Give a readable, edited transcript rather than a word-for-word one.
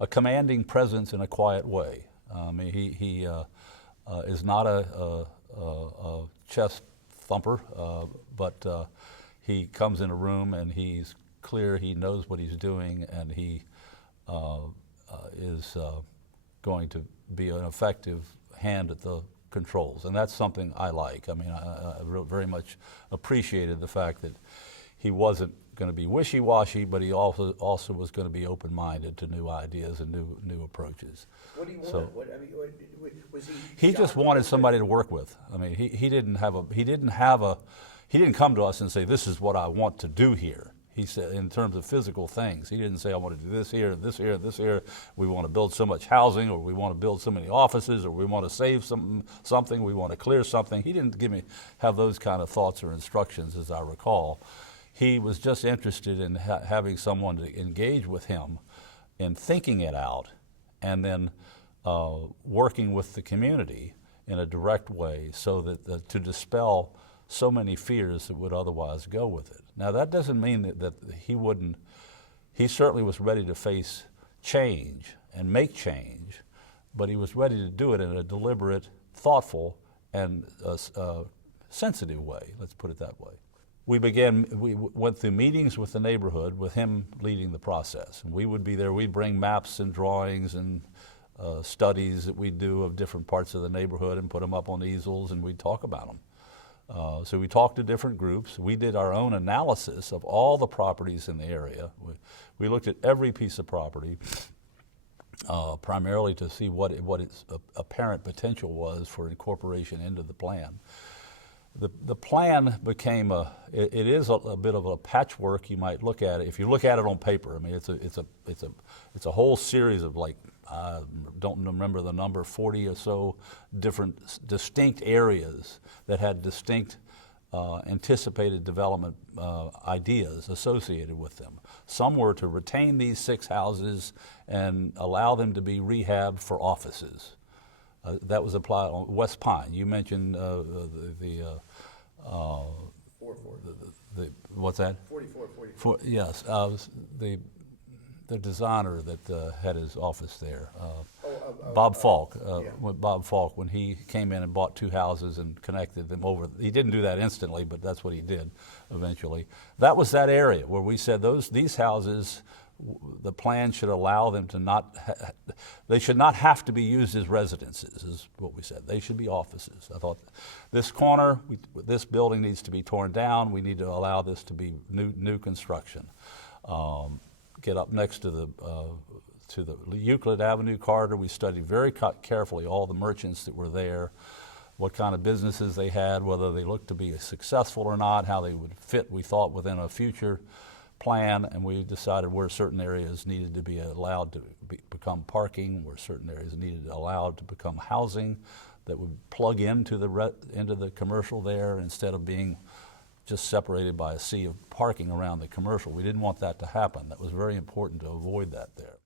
a commanding presence in a quiet way. I mean, he is not a chest thumper, but he comes in a room and he's clear, he knows what he's doing, and he is going to be an effective hand at the controls. And that's something I like. I mean, I very much appreciated the fact that he wasn't going to be wishy-washy, but he also was going to be open-minded to new ideas and new approaches. What do you want? So, Was he just wanted somebody to work with. I mean, he didn't come to us and say, this is what I want to do here. He said, in terms of physical things, he didn't say, I want to do this here, this here, this here. We want to build so much housing, or we want to build so many offices, or we want to save something, we want to clear something. He didn't have those kind of thoughts or instructions, as I recall. He was just interested in having someone to engage with him in thinking it out, and then working with the community in a direct way, so that to dispel so many fears that would otherwise go with it. Now, that doesn't mean that he certainly was ready to face change and make change, but he was ready to do it in a deliberate, thoughtful, and sensitive way, let's put it that way. We went through meetings with the neighborhood with him leading the process. And we would be there, we'd bring maps and drawings and studies that we'd do of different parts of the neighborhood and put them up on easels, and we'd talk about them. So we talked to different groups. We did our own analysis of all the properties in the area. We looked at every piece of property, primarily to see what its apparent potential was for incorporation into the plan. The plan became it is a bit of a patchwork. You might look at it if you look at it on paper. I mean, it's a whole series of, like, I don't remember the number, 40 or so different distinct areas that had distinct anticipated development ideas associated with them. Some were to retain these 6 houses and allow them to be rehabbed for offices. That was applied on West Pine. You mentioned what's that? 44. Yes, the designer that had his office there, Bob Falk. Bob Falk, when he came in and bought 2 houses and connected them over, he didn't do that instantly, but that's what he did eventually. That was that area where we said these houses, the plan should allow them to they should not have to be used as residences, is what we said. They should be offices. I thought this corner, this building needs to be torn down. We need to allow this to be new construction. Get up next to the Euclid Avenue corridor. We studied very carefully all the merchants that were there, what kind of businesses they had, whether they looked to be successful or not, how they would fit, we thought, within a future plan, and we decided where certain areas needed to be allowed to become parking, where certain areas needed allowed to become housing that would plug into the commercial there instead of being just separated by a sea of parking around the commercial. We didn't want that to happen. That was very important to avoid that there.